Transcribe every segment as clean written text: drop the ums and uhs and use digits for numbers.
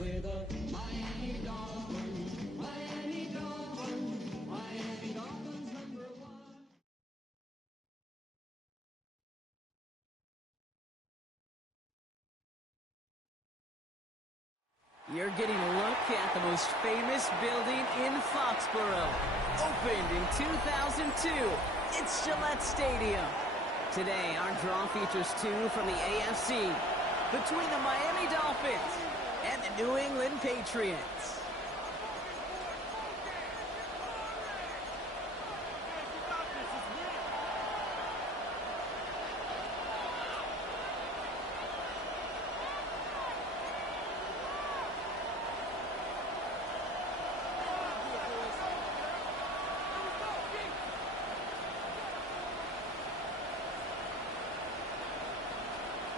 We're the Miami Dolphins, Miami Dolphins, Miami Dolphins #1. You're getting a look at the most famous building in Foxborough. Opened in 2002, it's Gillette Stadium. Today, our draw features two from the AFC, between the Miami Dolphins and the New England Patriots.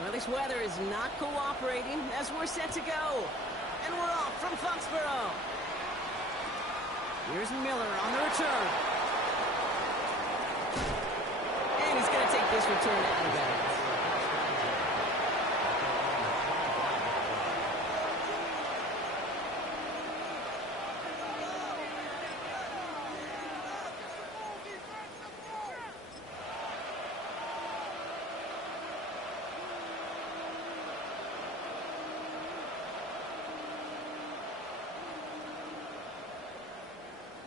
Well, this weather is not cooperating as we're set to go. And we're off from Foxborough. Here's Miller on the return. And he's going to take this return out of bounds.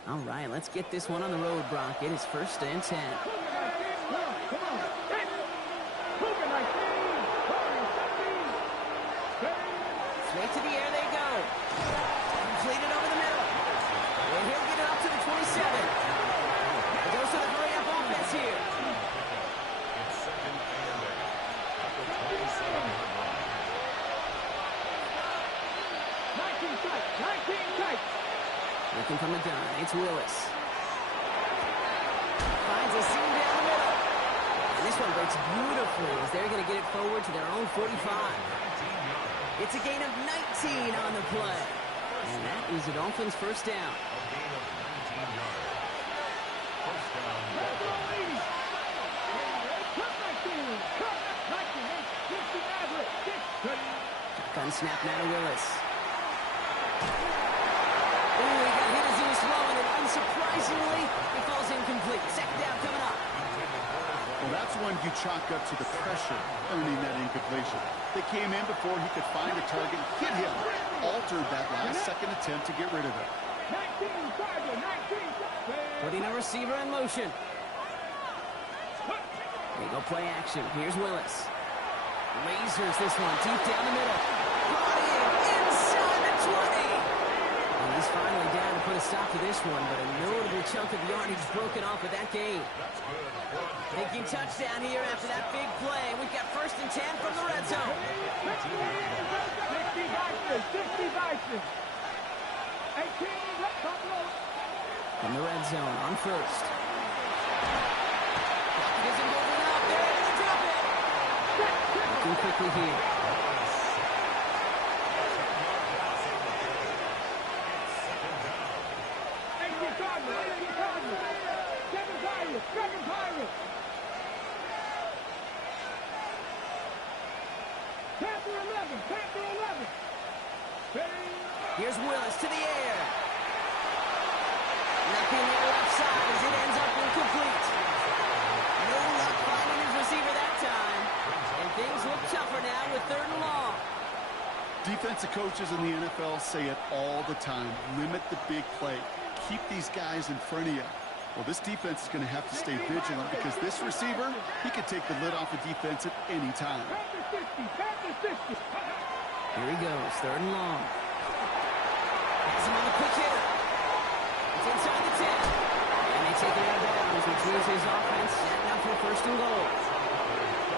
All right, let's get this one on the road, Brock. It is 1st and 10. Straight to the air they go. Completed over the middle. And he'll get it up to the 27. It goes to the hurry-up offense here. It's 2nd and 8 at the 27. 19 tight, 19 tight. Looking from the gun, it's Willis. Finds a seam down the middle. And this one breaks beautifully as they're going to get it forward to their own 45. It's a gain of 19 on the play. And that is the Dolphins' first down. A gain of 19 yards. First down, Dolphins. Gun snap now to Willis. Ooh, he got hit as he was throwing it. Unsurprisingly, it falls incomplete. 2nd down coming up. Well, that's when you chalk up to the pressure earning that incompletion. They came in before he could find a target, hit him, altered that last second attempt to get rid of it. 19. Putting a receiver in motion. They go play action. Here's Willis. Lasers this one deep down the middle. Brought in inside the 20. And he's finally down to put a stop to this one, but a notable chunk of yardage broken off with that gain. Thinking touchdown here after that big play. We've got 1st and 10 from the red zone. 60 Bison. 18, let's top load. From the red zone on 1st. Isn't moving up. They're able to drop it. Looking quickly here. Here's Willis to the air. Nothing there left side as it ends up incomplete. No luck finding his receiver that time. And things look tougher now with 3rd and long. Defensive coaches in the NFL say it all the time. Limit the big play. Keep these guys in front of you. Well, this defense is going to have to stay vigilant because this receiver, he could take the lid off the defense at any time. Here he goes, 3rd and long. Has him on the quick hitter. It's inside the 10. And they take it out of bounds, which means his offense setting up for 1st and goal.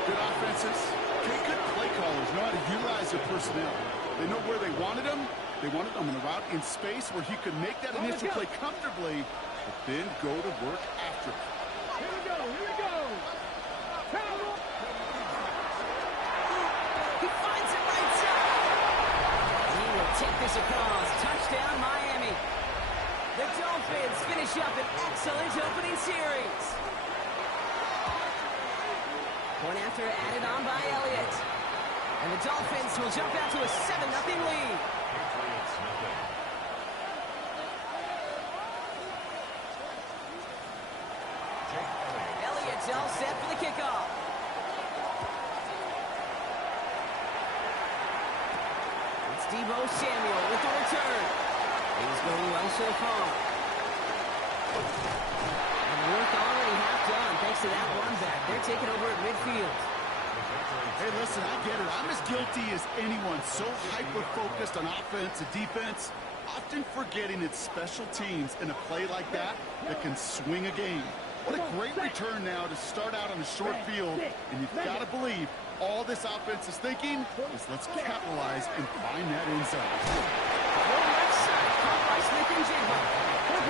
Good offenses, good play callers know how to utilize their personnel. They know where they wanted them. They wanted them in a route in space where he could make that initial play comfortably, but then go to work after it. Here we go. He finds it right side. He will take this across. Touchdown, Miami. The Dolphins finish up an excellent opening series. Point after added on by Elliott. And the Dolphins will jump out to a 7-0 lead. Samuel with the return. He's going well so far. And work already half done thanks to that run back. They're taking over at midfield. Hey, listen, I get it. I'm as guilty as anyone. So hyper-focused on offense and defense, often forgetting it's special teams in a play like that that can swing a game. What a great return now to start out on a short field, and you've got to believe all this offense is thinking is let's capitalize and find that end zone. Left side, caught by Smith and Jigba.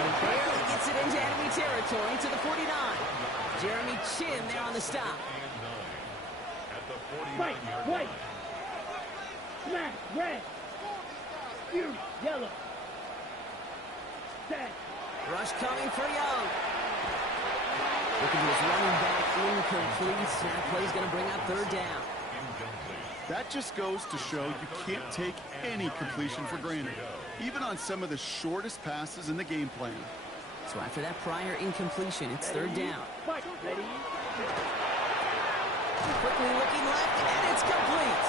And barely gets it into enemy territory to the 49. Jeremy Chin there on the stop. Fight, white, black, red, fury, yellow, set. Rush coming for Young. Looking to his running back, incomplete. That play's going to bring up third down. That just goes to show you can't take any completion for granted, even on some of the shortest passes in the game plan. So after that prior incompletion, it's third down. Fight, ready, Quickly looking left, and it's complete.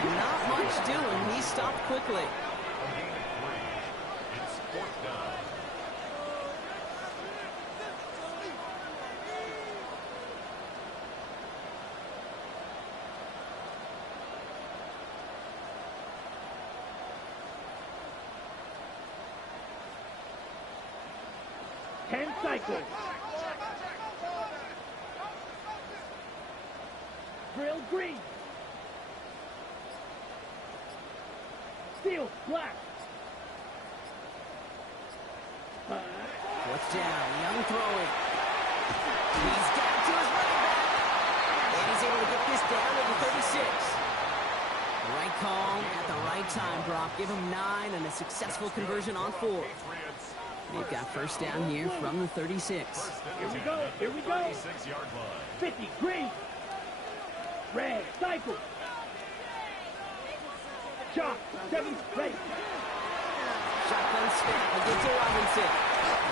And not much doing. He stopped quickly. It's fourth down. ten cycles. Drill green. Steel black. Fourth down, Young throwing. He's got it to his running back. And he's able to get this down at the 36. Right call at the right time, Brock. Give him 9 and a successful conversion on 4. They've got first down here from the 36. Here we go, here we go. 36-yard line. 50, green. Red, cycle. Shot, 7, ready. Shotgun snap, a get to Robinson.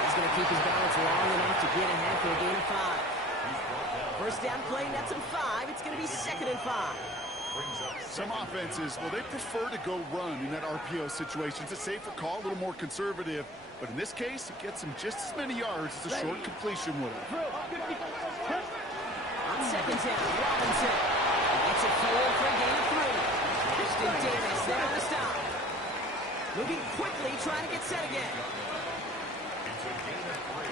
He's going to keep his balance long enough to get ahead for a gain of 5. First down play, that's him 5. It's going to be 2nd and 5. Some offenses, well, they prefer to go run in that RPO situation. It's a safer call, a little more conservative. But in this case, it gets him just as many yards as a short completion would. On second down, Robinson gets it forward for a gain of 3. Christian Davis there on the stop. Moving quickly, trying to get set again. It's a gain of 3.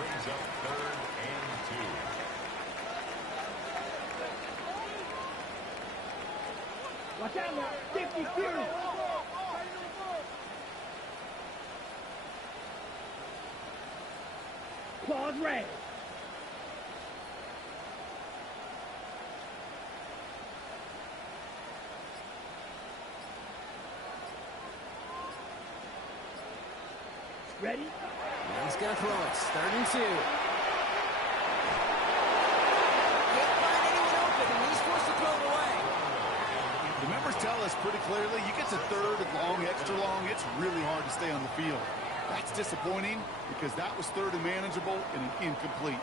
Brings up 3rd and 2. Watch out now, 50, fury. Claws red. Ready? He's going to throw it. 3rd and 2. Can't find anyone open, and he's forced to throw it away. The numbers tell us pretty clearly, you get to 3rd and long, extra long, it's really hard to stay on the field. That's disappointing because that was 3rd and manageable and an incomplete.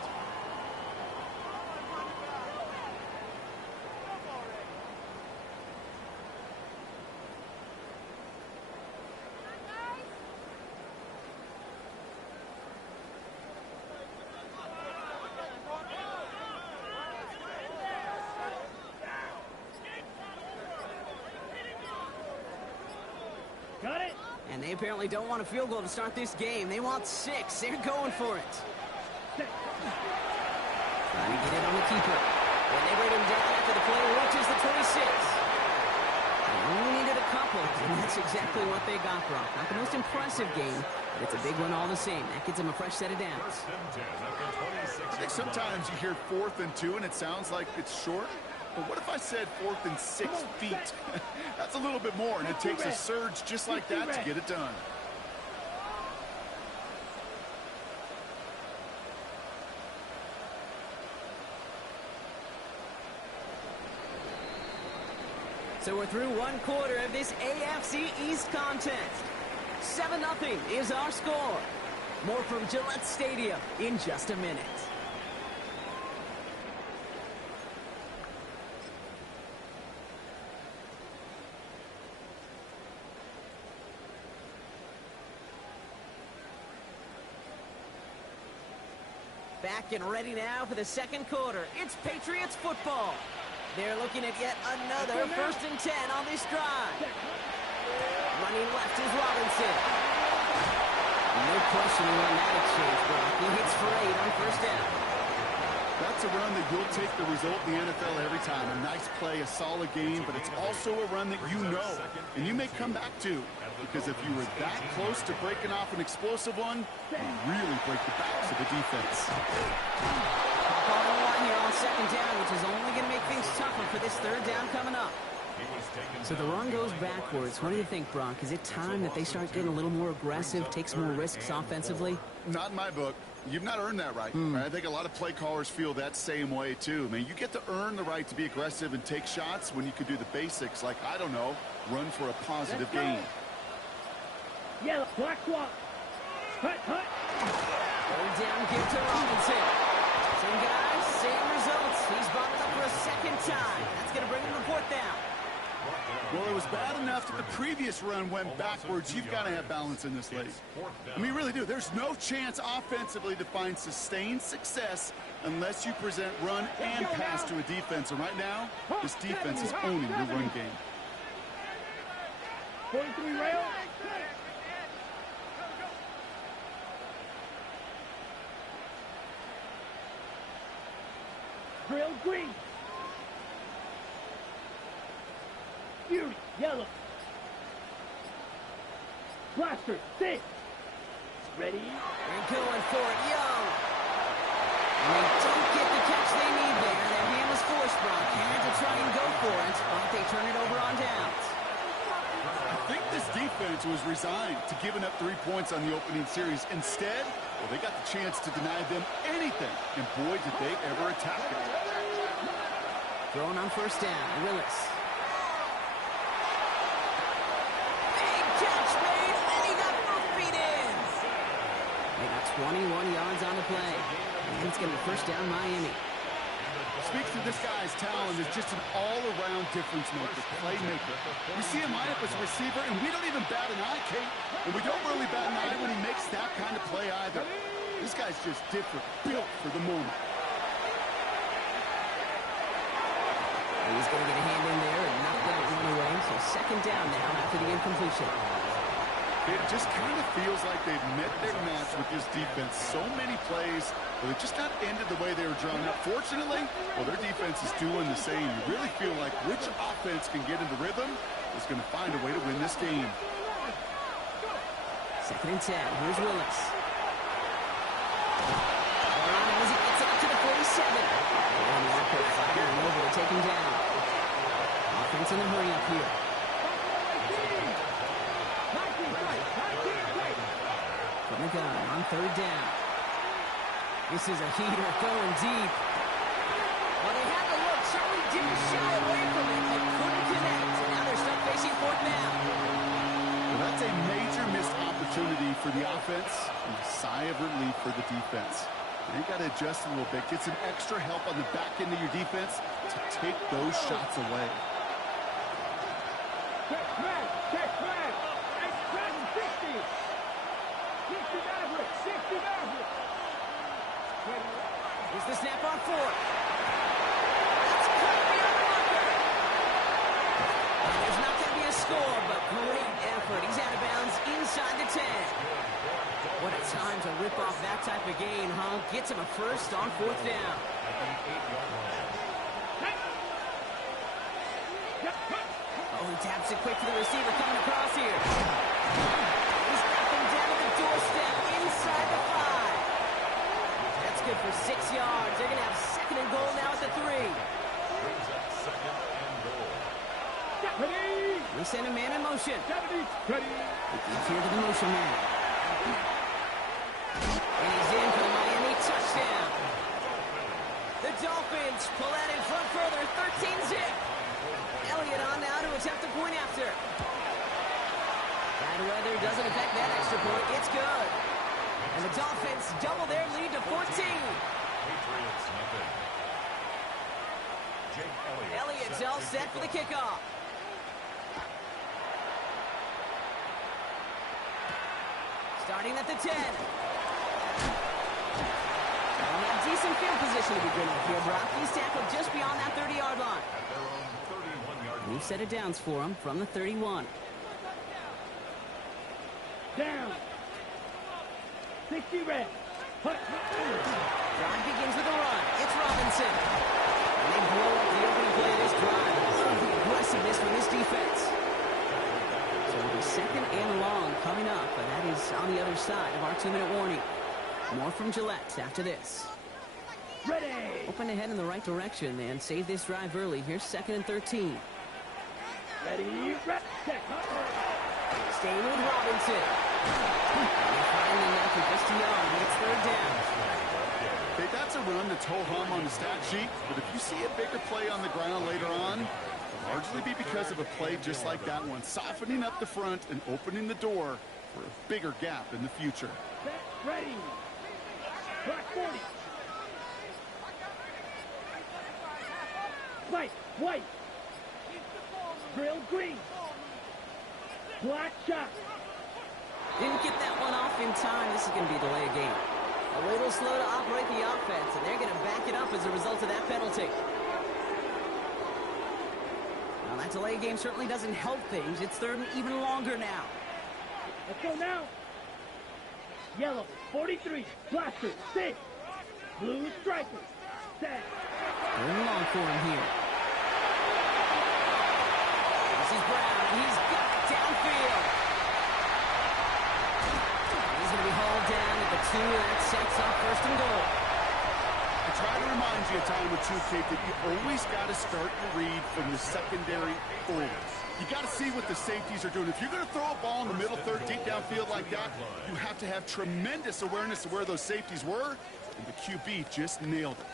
Got it? And they apparently don't want a field goal to start this game. They want 6. They're going for it. Set. Trying to get it on the keeper. And they bring him down after the play reaches the 26. They only needed a couple, and that's exactly what they got, Brock. Not the most impressive game, but it's a big one all the same. That gets them a fresh set of downs. First and 10 at the 26. I think sometimes you hear 4th and 2 and it sounds like it's short. But what if I said 4th and 6 feet? That's a little bit more, and it takes a surge just like that to get it done. So we're through one quarter of this AFC East contest. 7-0 is our score. More from Gillette Stadium in just a minute. Back and ready now for the second quarter. It's Patriots football. They're looking at yet another 1st and 10 on this drive. Running left is Robinson. No questioning on that exchange, Brock. He hits for 8 on 1st down. That's a run that you'll take the result in the NFL every time. A nice play, a solid game, but it's also a run that you know and you may come back to. Because if you were that close to breaking off an explosive one, you really break the backs of the defense. On the line here on 2nd down, which is only going to make things tougher for this 3rd down coming up. So the run goes backwards. What do you think, Brock? Is it time that they start getting a little more aggressive, take some more risks offensively? Not in my book. You've not earned that right. I think a lot of play callers feel that same way, too. I mean, you get to earn the right to be aggressive and take shots when you can do the basics, like, I don't know, run for a positive gain. Yellow, black swap. Hut, hut. Third down, give to Robinson. Same guys, same results. He's brought it up for a 2nd time. That's going to bring him to 4th down. Well, it was bad enough that the previous run went backwards. You've got to have balance in this league. I mean, you really do. There's no chance offensively to find sustained success unless you present run and pass to a defense. And right now, this defense is owning your run game. 43 rail. Drill green. Fury, yellow. Blaster, 6. Ready? They're going for it, Young. And they don't get the catch they need there. Their hand was forced, Brock. Had to try and go for it, but they turn it over on downs. I think this defense was resigned to giving up 3 points on the opening series. Instead, well, they got the chance to deny them anything. And boy, did they ever attack it. Throwing on 1st down, Willis. Big catch made, and he got both feet in. They got 21 yards on the play. And it's going to be 1st down, Miami. Speaks to this guy's talent as just an all-around difference maker, playmaker. We see him line up as a receiver, and we don't even bat an eye, Kate. And we don't really bat an eye when he makes that kind of play either. This guy's just different, built for the moment. He's going to get a hand in there and knock that one away. So 2nd down now after the incompletion. It just kind of feels like they've met their match with this defense. So many plays, but it just not ended the way they were drawn up. Fortunately, well, their defense is doing the same. You really feel like which offense can get into rhythm is going to find a way to win this game. 2nd and 10. Here's Willis. As he gets up to the 47. And Walker firing over to take him down. Offense in a hurry up here. From the gun on 3rd down. This is a heater going deep. Well, they had the look. Certainly didn't shy away from it, but couldn't connect. And now they're stuck facing 4th down. Well, that's a major missed opportunity for the offense and a sigh of relief for the defense. They got to adjust a little bit, get some extra help on the back end of your defense to take those shots away. Check back. Extract 60. 60 Maverick. 60 Maverick. Here's the snap on 4. That's cut beyond the marker. And there's not going to be a score, but great effort. He's out of bounds inside the 10. What a time to rip off that type of gain, huh? Gets him a 1st on 4th down. Oh, he taps it quick to the receiver coming across here. He's got them down to the doorstep inside the 5. That's good for 6 yards. They're going to have 2nd and goal now at the 3. We send a man in motion. Ready. He's here to the motion man. And he's in for the Miami touchdown. The Dolphins pull that in front further, 13-zip. Elliott on now to attempt a point after. Bad weather doesn't affect that extra point. It's good. And the Dolphins double their lead to 14. Elliott's all set for the kickoff. Starting at the 10. On that decent field position to begin with here, Brock. He's tackled just beyond that 30-yard line. At their own 31-yard line. We've set it downs for him from the 31. Down. 60 reps. Drive begins with a run. It's Robinson. And they blow up the opening play of this drive. Love the aggressiveness from this defense. So it'll be second and long coming up, but that is on the other side of our 2-minute warning. More from Gillette after this. Ready. Hoping to head in the right direction and save this drive early. Here's 2nd and 13. Ready. Set. Staying with Robinson. And finally enough for just a yard. It's 3rd down. Okay, that's a run that's ho-hum on the stat sheet, but if you see a bigger play on the ground later on, it'll largely be because of a play just like that one, softening up the front and opening the door for a bigger gap in the future. Set. Ready. Black 40. White. White. Drill green. Black shot. Didn't get that one off in time. This is going to be a delay of game. A little slow to operate the offense, and they're going to back it up as a result of that penalty. Now, that delay of game certainly doesn't help things. It's 3rd and even longer now. Let's go now. Yellow, 43. Blaster, 6. Blue striker, set. 3rd and long for him here. This is Brown, and he's got it downfield. He's going to be hauled down at the 2, and that sets up 1st and goal. I try to remind you a time or two, Kate, that you always got to start your read from the secondary forward. You got to see what the safeties are doing. If you're going to throw a ball in the middle third, deep downfield like that, you have to have tremendous awareness of where those safeties were, and the QB just nailed it.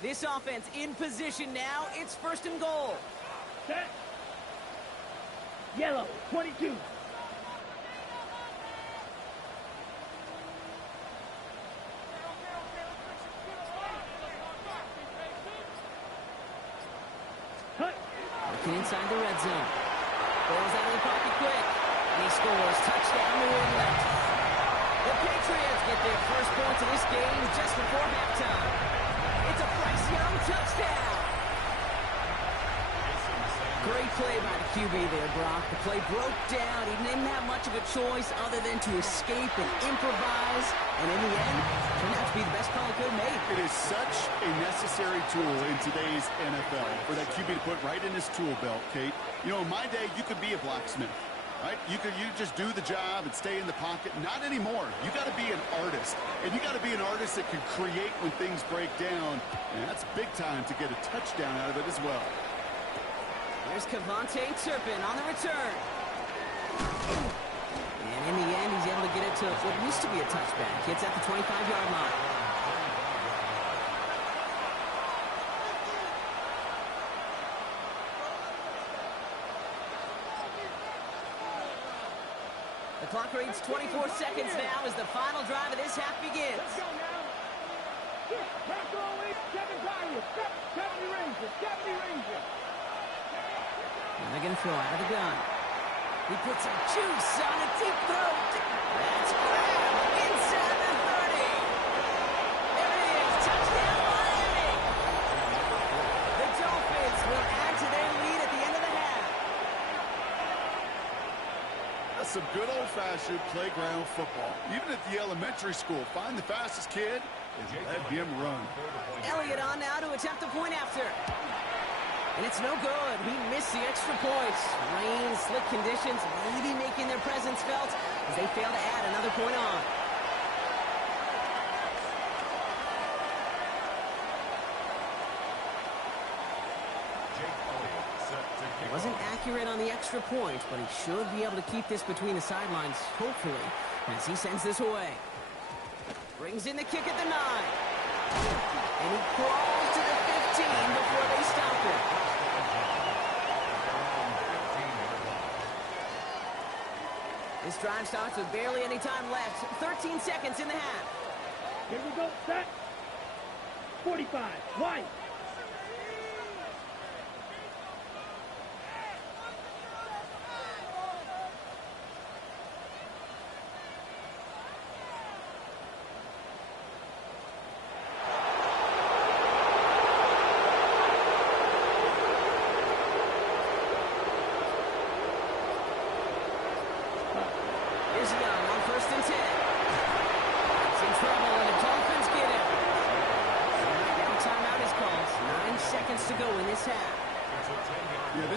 This offense in position now. It's 1st and goal. Set. Yellow, 22. Cut. Looking inside the red zone. Goes out of the pocket quick. And he scores. Touchdown, New England. The Patriots get their first points of this game just before halftime. It's a Bryce Young touchdown. Great play by the QB there, Brock. The play broke down. He didn't have much of a choice other than to escape and improvise. And in the end, turned out to be the best call he could have made. It is such a necessary tool in today's NFL for that QB to put right in his tool belt, Kate. You know, in my day, you could be a blacksmith, right? You just do the job and stay in the pocket. Not anymore. You got to be an artist, and you got to be an artist that can create when things break down. And that's big time to get a touchdown out of it as well. There's Cavante Turpin on the return. And in the end, he's able to get it to what used to be a touchback. Hits at the 25-yard line. The clock reads 24 seconds now as the final drive of this half begins. Let's go now. Pass all the way. 7 Tigers. 70 Rangers. 70 Rangers. And they're going to throw out of the gun. He puts some juice on a deep throw. That's grabbed inside the 30. There it is. Touchdown, Miami. The Dolphins will add to their lead at the end of the half. That's some good old-fashioned playground football. Even at the elementary school, find the fastest kid and let him run. Elliott on now to attempt the point after. And it's no good. He missed the extra points. Rain, slick conditions, maybe making their presence felt as they fail to add another point on. He wasn't accurate on the extra point, but he should be able to keep this between the sidelines, hopefully, as he sends this away. Brings in the kick at the 9. And he crawls to the 15 before they stop him. This drive starts with barely any time left. 13 seconds in the half. Here we go. Set. 45. White.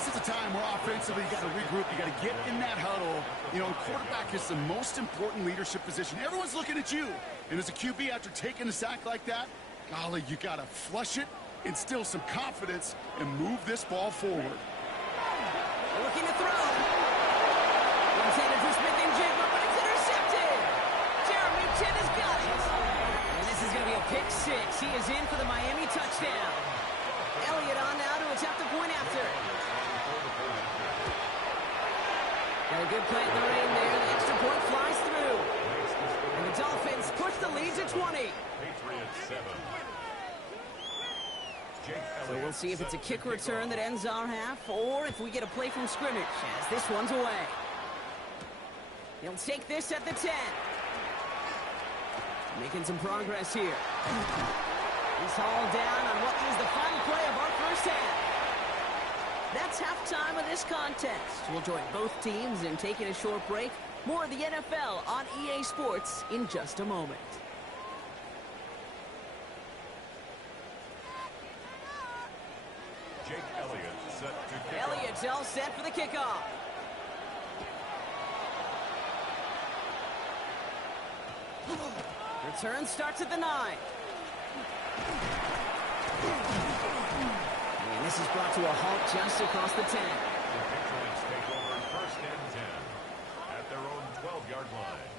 this is a time where offensively you got to regroup. You got to get in that huddle. You know, quarterback is the most important leadership position. Everyone's looking at you. And as a QB, after taking a sack like that, golly, you got to flush it, instill some confidence, and move this ball forward. Looking to throw. Intended for Smith-Njigba, but it's intercepted. Jeremy Chin has got it. And this is going to be a pick six. He is in for the Miami touchdown. Elliott on now to attempt the point after. Got a good play in the rain there. The extra point flies through. And the Dolphins push the lead to 20. Patriots 7. So we'll see if it's a kick return that ends our half, or if we get a play from scrimmage as this one's away. He'll take this at the 10. Making some progress here. He's hauled down on what is the final play of our first half. That's halftime of this contest. We'll join both teams in taking a short break. More of the NFL on EA Sports in just a moment. Jake Elliott set to kick Elliott's all set for the kickoff. Return starts at the 9. And this is brought to a halt just across the 10. The Patriots take over first and 10 at their own 12-yard line.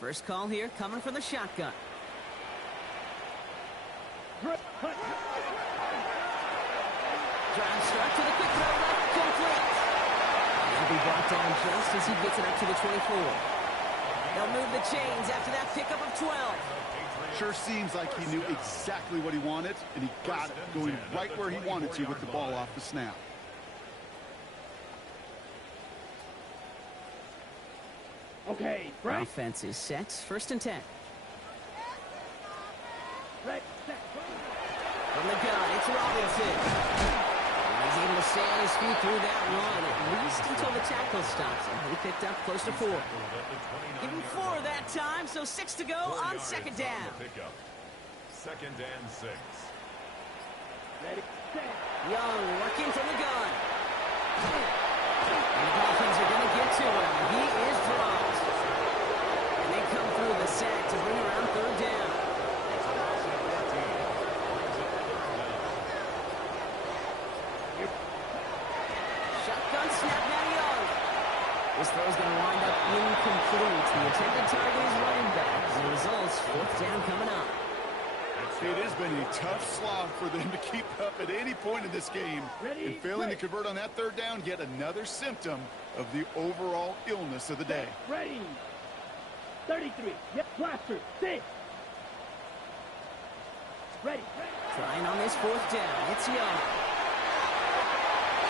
First call here coming from the shotgun. Drive start to the quick throw left, complete. He'll be brought down just as he gets it up to the 24. They'll move the chains after that pickup of 12. Sure seems like he knew exactly what he wanted, and he got it, going right where he wanted to with the ball off the snap. Okay, right. Offense is set. First and 10. Right, set. From the gun, it's Robinson. And he's able to stay on his feet through that run, at least until the tackle stops him. He picked up close to 4. Give him 4 that time, so 6 to go on second down. Second and 6. Ready, set. Young working from the gun. And the Dolphins are going to get to him. He is dropped. And they come through the sack to bring around third down. Shotgun snap now Young. This throw's going to wind up incomplete. The intended target is running back. As a result, fourth down coming up. It has been a tough slog for them to keep up at any point in this game. Ready, And failing to play. convert on that third down, yet another symptom of the overall illness of the day. Ready. 33. Yep, blaster. 6. Ready. Trying on this fourth down. It's Young.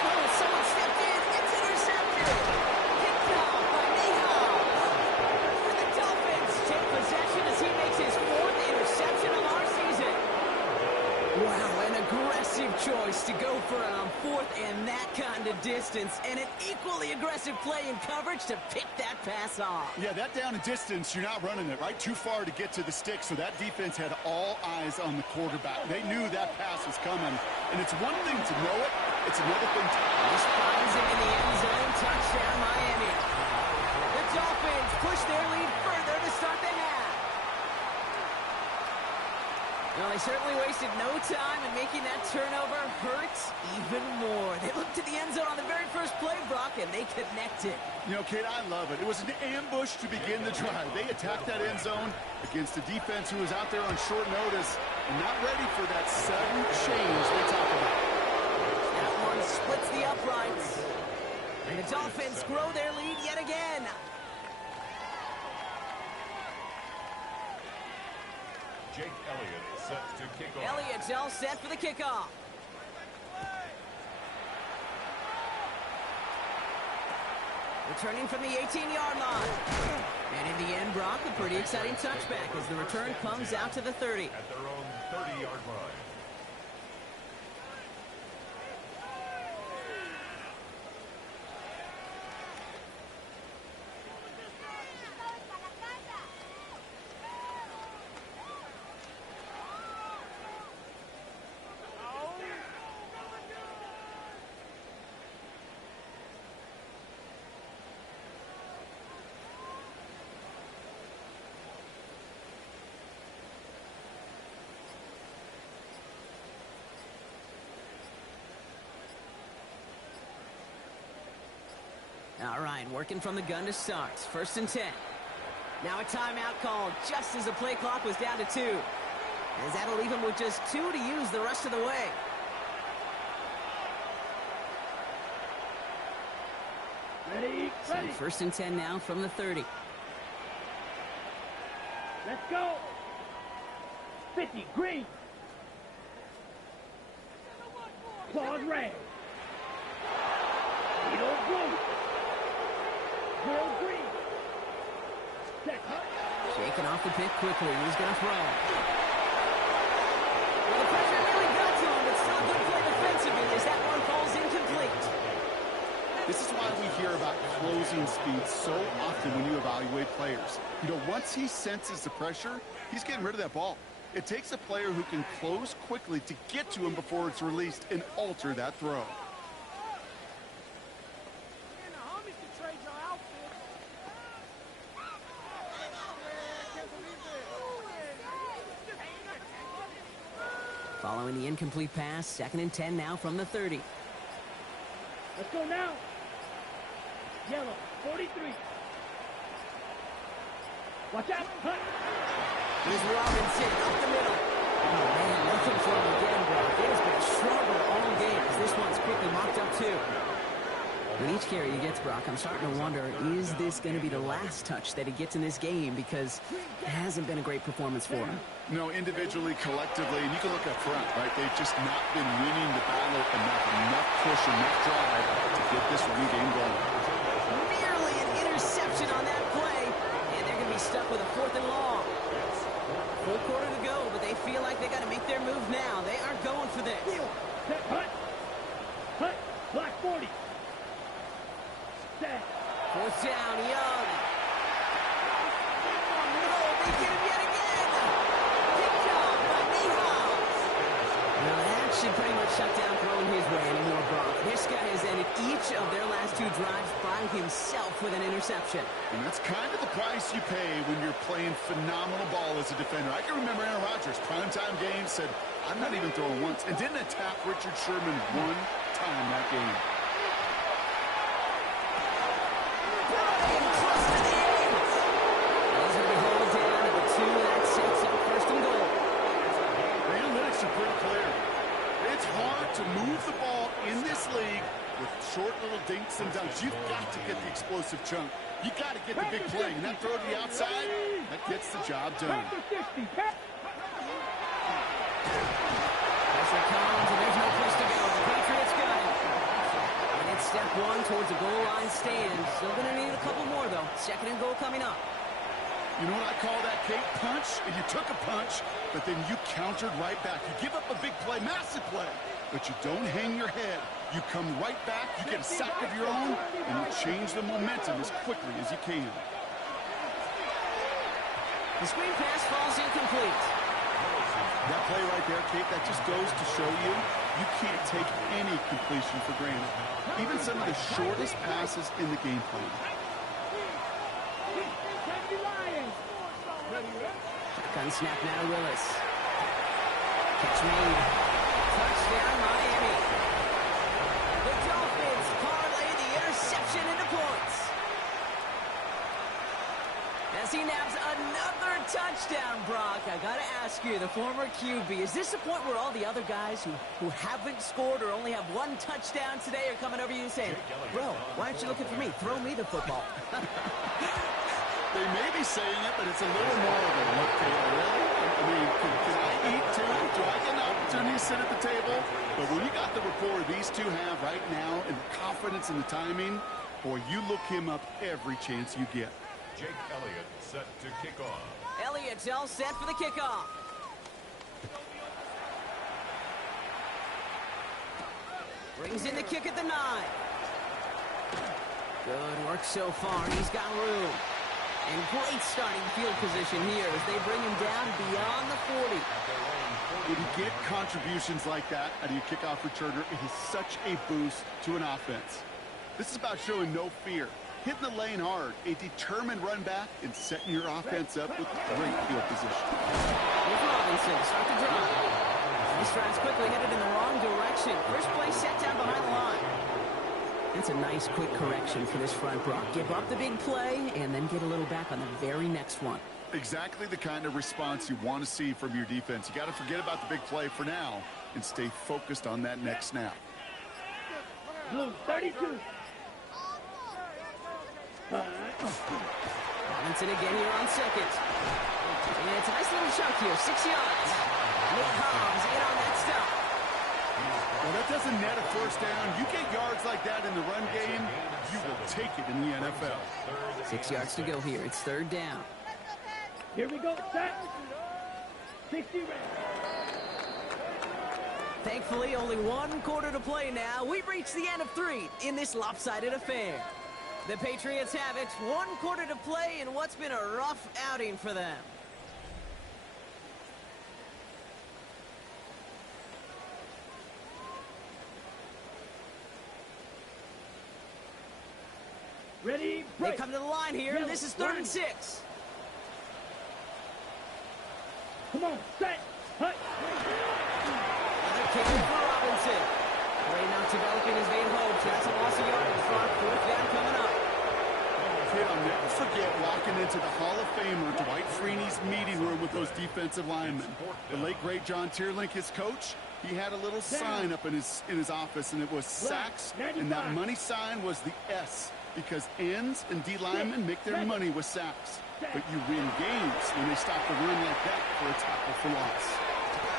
Oh, someone stepped in. It's intercepted. Picked off by Nihal. And the Dolphins take possession as he makes his 4th interception of our season. Wow, an aggressive choice to go for it on 4th and that kind of distance. And an equally aggressive play in coverage to pick that pass off. Yeah, that down and distance, you're not running it, right? Too far to get to the stick, so that defense had all eyes on the quarterback. They knew that pass was coming. And it's one thing to know it, it's another thing to... This finds him in the end zone. Touchdown, Miami. The Dolphins push their lead further to start the half. Well, they certainly wasted no time in making that turnover hurt even more. They looked to the end zone on the very first play, Brock, and they connected. You know, Kate, I love it. It was an ambush to begin the drive. They attacked that end zone against a defense who was out there on short notice and not ready for that sudden change they talk about. That one splits the uprights. And the Dolphins grow their lead yet again. Jake Elliott set to kick off. Elliott's all set for the kickoff. Returning from the 18-yard line. And in the end, Brock, a pretty exciting touchback as the return comes out to the 30. At their own 30-yard line. line, working from the gun to start. 1st and 10. Now a timeout called just as the play clock was down to 2. As that'll leave him with just 2 to use the rest of the way. Ready, So ready. 1st and 10 now from the 30. Let's go. 50, green. Claws red. Needle blue. Grill green. Set. Shaking off the pick quickly. He's going to throw. Well, the pressure really got to him, but still a good play defensively as that one falls incomplete. This is why we hear about closing speed so often when you evaluate players. You know, once he senses the pressure, he's getting rid of that ball. It takes a player who can close quickly to get to him before it's released and alter that throw. Following the incomplete pass, 2nd and 10 now from the 30. Let's go now. Yellow, 43. Watch out. Hunt. Here's Robinson up the middle. Oh, man, nothing for him again, Brock. It has been a struggle all game as this one's quickly mocked up, too. With each carry he gets, Brock, I'm starting to wonder, is this going to be the last touch that he gets in this game? Because it hasn't been a great performance for him. No, individually, collectively, and you can look up front, right? They've just not been winning the battle enough push, enough drive to get this running game going. Nearly an interception on that play, and they're going to be stuck with a 4th and long. Full quarter to go, but they feel like they got to make their move now. They aren't going for this. Set. Hunt. Hunt. Black 40. Set. 4th down, Young. No, they get him yet again. Picked off by Nihal. Now that should pretty much shut down throwing his way anymore, Brock. This guy has ended each of their last 2 drives by himself with an interception. And that's kind of the price you pay when you're playing phenomenal ball as a defender. I can remember Aaron Rodgers, primetime game, said, I'm not even throwing once, and didn't attack Richard Sherman one time that game. To move the ball in this league with short little dinks and dunks, you've got to get the explosive chunk. You got to get the big play, and that throw to the outside, that gets the job done. Pressure comes, and there's no place to go. The Patriots got it. And it's step 1 towards a goal line stand. Still going to need a couple more, though. 2nd and goal coming up. You know what I call that, Kate? Punch, and you took a punch, but then you countered right back. You give up a big play, massive play, but you don't hang your head. You come right back, you get a sack of your own, and you change the momentum as quickly as you can. The screen pass falls incomplete. That play right there, Kate, that just goes to show you, you can't take any completion for granted. Even some of the shortest passes in the game plan. Gun snap now to Willis. Catch made. Touchdown, Miami. The Dolphins parlay the interception into points. As he naps another touchdown, Brock, I got to ask you, the former QB, is this the point where all the other guys who haven't scored or only have 1 touchdown today are coming over you and saying, bro, why aren't you looking for me? Throw me the football. They may be saying it, but it's a little more of a look, Taylor, really? I mean, can I eat too? Do I get an opportunity to sit at the table? But when you got the rapport these two have right now and the confidence and the timing, boy, you look him up every chance you get. Jake Elliott set to kick off. Elliott's all set for the kickoff. Brings in the kick at the 9. Good work so far. He's got room. And great starting field position here as they bring him down beyond the 40. When you get contributions like that out of your kickoff returner, it is such a boost to an offense. This is about showing no fear, hitting the lane hard, a determined run back, and setting your offense up with great field position. Here's Robinson, start the drive. This drive's quickly headed in the wrong direction. First play set down behind the line. That's a nice quick correction for this front, Brock. Give up the big play and then get a little back on the very next one. Exactly the kind of response you want to see from your defense. You got to forget about the big play for now and stay focused on that next snap. Blue, 32. Robinson again here on second. And it's a nice little chunk here, 6 yards. Nick Hobbs in on that stop. Well, that doesn't net a first down. You get yards like that in the run game, you will take it in the NFL. 6 yards to go here. It's third down. Here we go, set. 60 ready. Thankfully, only 1 quarter to play now. We've reached the end of 3 in this lopsided affair. The Patriots have it. 1 quarter to play in what's been a rough outing for them. Ready, They break. come to the line here. Yellow, This is third line. and 6. Come on, set. Hut. Another kick for Robinson. Play not developing as they had hoped. That's a loss of yardage. Fourth down coming up. Kid, I'll never forget walking into the Hall of Famer Dwight Freeney's meeting room with those defensive linemen. The late, great John Tierlink, his coach, he had a little sign up in his office, and it was sacks, and that money sign was the S, because ends and D linemen make their money with sacks. But you win games when they stop the run like that for a tackle for loss.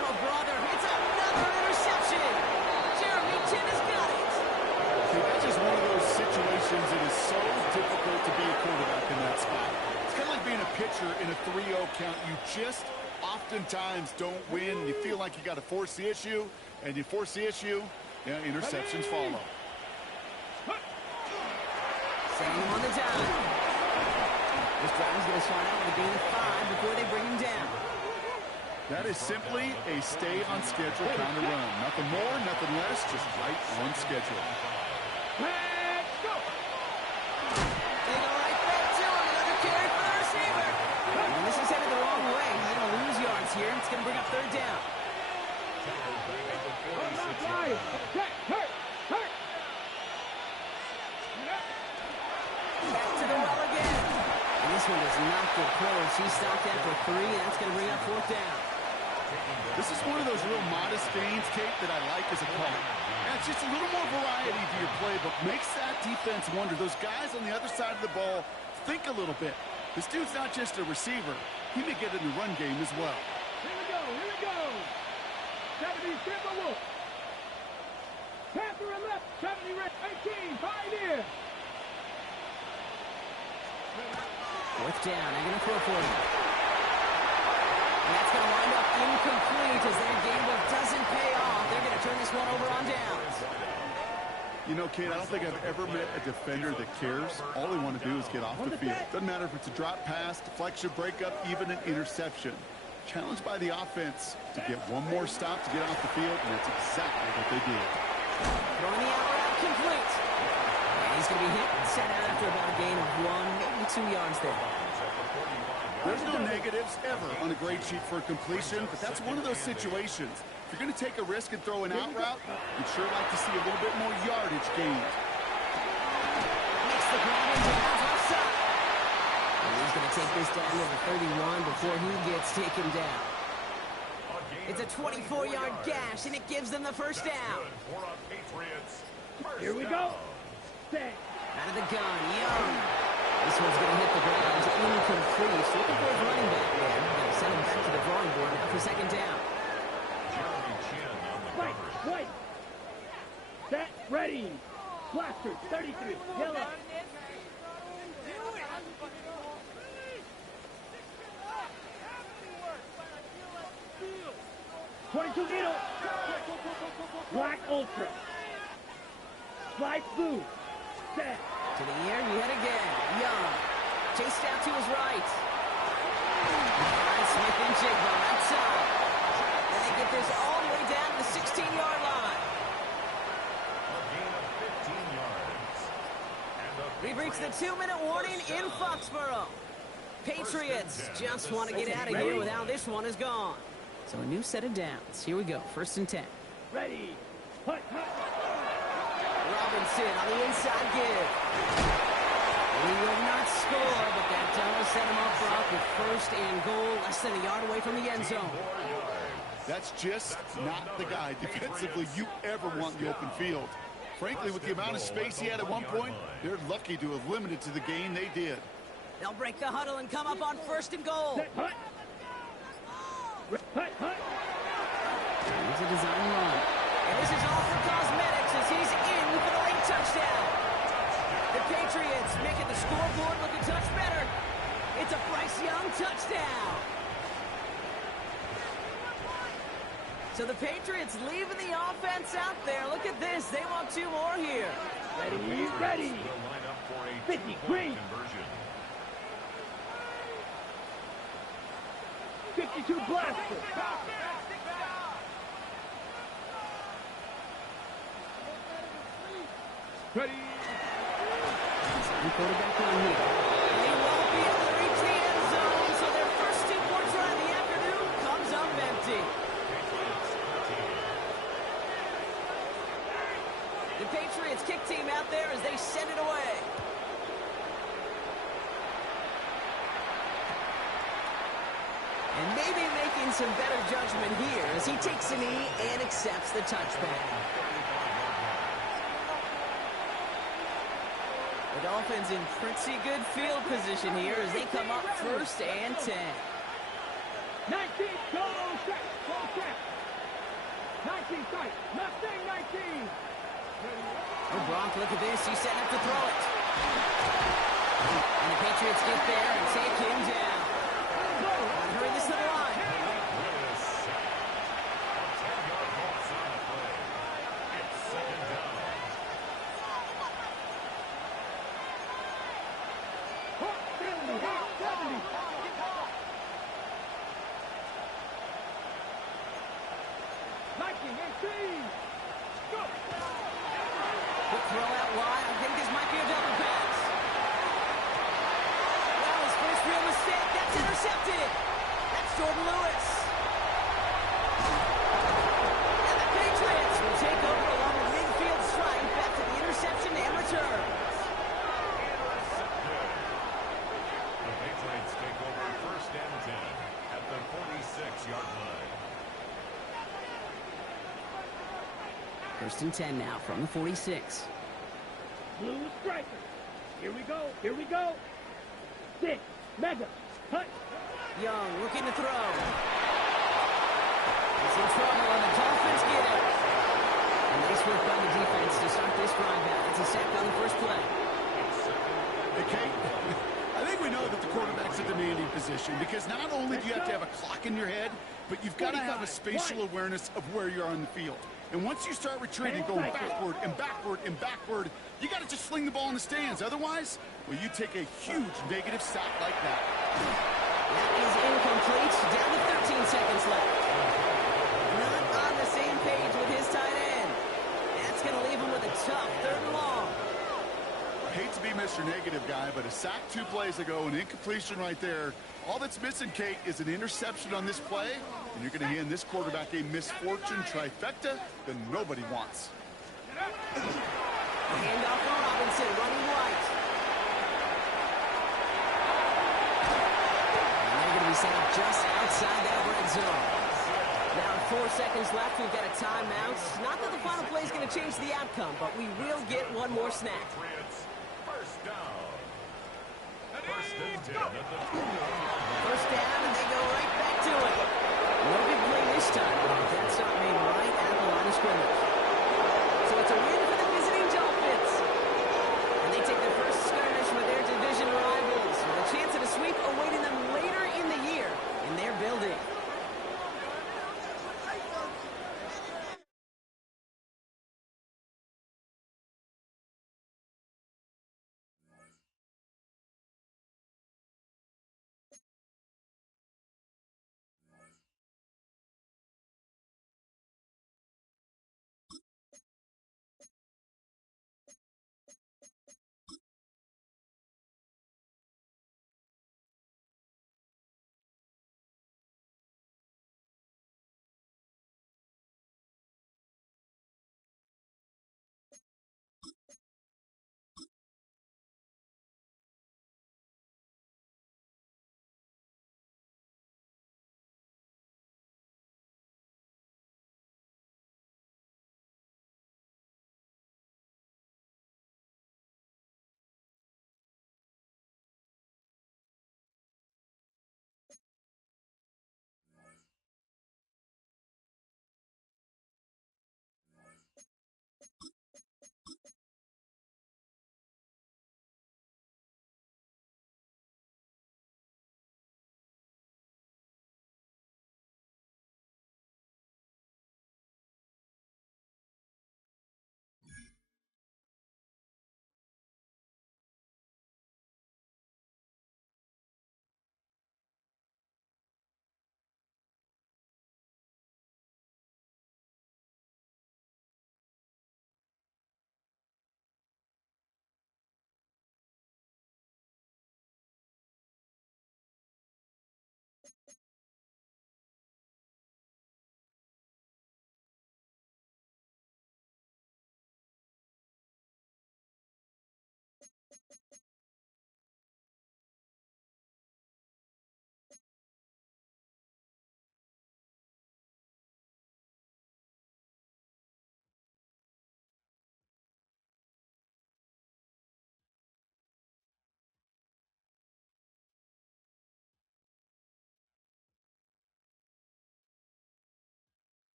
Oh, brother, it's another interception. Jeremy Chin has got it. See, that's just one of those situations that is so difficult to be a quarterback in that spot. It's kind of like being a pitcher in a 3-0 count. You just oftentimes don't win. You feel like you got to force the issue, and you force the issue, yeah, interceptions follow. Sending him on the down. This drive is going to start out with a gain of 5 before they bring him down. That is simply a stay-on-schedule kind of run. Nothing more, nothing less, just right on schedule. Let's go. They go right back to him. Another carry for the receiver. And this is headed the wrong way. He's going to lose yards here. It's going to bring up third down. Check. Hurt. Back to the well again. And this one does not get close. He stopped after 3, and that's going to bring up fourth down. This is one of those real modest gains, Kate, that I like as a call. And it's just a little more variety to your playbook. Makes that defense wonder. Those guys on the other side of the ball think a little bit. This dude's not just a receiver. He may get in the run game as well. Here we go. 70, Simba Wolf. Panther and left, 70, right, 18, pioneer. Fourth down. They're going to throw for him. And that's going to wind up incomplete as their game book doesn't pay off. They're going to turn this one over on downs. You know, Kate, I don't think I've ever met a defender that cares. All they want to do is get off the field. Doesn't matter if it's a drop pass, deflection, breakup, even an interception. Challenged by the offense to get one more stop to get off the field, and that's exactly what they did. Throwing the out complete. And he's going to be hit and set out after about a gain of 1, maybe 2 yards there. There's no negatives ever on a grade sheet for a completion, but that's one of those situations. If you're going to take a risk and throw an out route, you'd sure like to see a little bit more yardage gained. Makes the grab and downs outside. And he's going to take this down to the 31 before he gets taken down. It's a 24-yard gash, and it gives them the first down. Here we go. Set. Out of the gun, Young. This one's going to hit the ground. It's incomplete. So looking for his running back there. Going to send him back to the drawing board now for second down. Fight. Set, ready. Blaster, 33, yellow. .22 needle. Black Ultra. Light blue. Set. To the air, yet again. Young. Chased out to his right. Smith and Jigba outside. And they get this all the way down to the 16-yard line. We've reached the 2-minute warning in Foxborough. Patriots just want to get out of here with how this one is gone. So a new set of downs. Here we go. 1st and 10. Ready. Hut. Robinson on the inside give. He will not score, but that does set him up, Brock, with first and goal, less than a yard away from the end zone. That's just not the guy defensively you ever want in the open field. Frankly, with the amount of space he had at one point, they're lucky to have limited to the gain they did. They'll break the huddle and come up on first and goal. Set, hut. Hut, hut. Here's a design run. And this is all for cosmetics as he's in for the late touchdown. The Patriots making the scoreboard look a touch better. It's a Bryce Young touchdown. So the Patriots leaving the offense out there. Look at this. They want 2 more here. Ready, ready. 50, green. 52 blaster. Ready. The quarterback on here. And he won't be able to reach the end zone, so their first 2 points run of the afternoon comes up empty. The Patriots kick team out there as they send it away. And maybe making some better judgment here as he takes a knee and accepts the touchback. The Dolphins in pretty good field position here as they come up first and 10. 19, go check, go check. 19 tight, Mustang 19. Oh, Gronk, look at this. He's setting up to throw it. And the Patriots get there and take him down. Hurry this to the line. Quick throw out wide. I think this might be a double pass. Well, his first real mistake. That's intercepted. That's Jordan Lewis. And the Patriots will take over along with midfield strife after the interception and return. The Patriots take over first and 10 at the 46-yard line. First and 10 now from the 46. Blue striker. Here we go, here we go. 6, mega, hut. Young looking to throw. He's in trouble and the Dolphins get it. And nice work by the defense to start this drive out. It's a sack on the first play. Okay, I think we know that the quarterback's a demanding position because not only do you have to have a clock in your head, but you've got to have a spatial awareness of where you are on the field. And once you start retreating, going backward and backward and backward, you got to just fling the ball in the stands. Otherwise, well, you take a huge negative sack like that. That is incomplete. Down to 13 seconds left. Not on the same page with his tight end. That's going to leave him with a tough 3rd and long. I hate to be Mr. Negative guy, but a sack 2 plays ago, an incompletion right there. All that's missing, Kate, is an interception on this play, and you're going to hand this quarterback a misfortune trifecta that nobody wants. Handoff for Robinson, running right. And they're going to be set up just outside that red zone. Now, 4 seconds left, we've got a timeout. Not that the final play is going to change the outcome, but we will get one more snack. First down. First and 10 at the 2. First down, and they go right back to it. No big play this time. That's not made right at the line of scrimmage.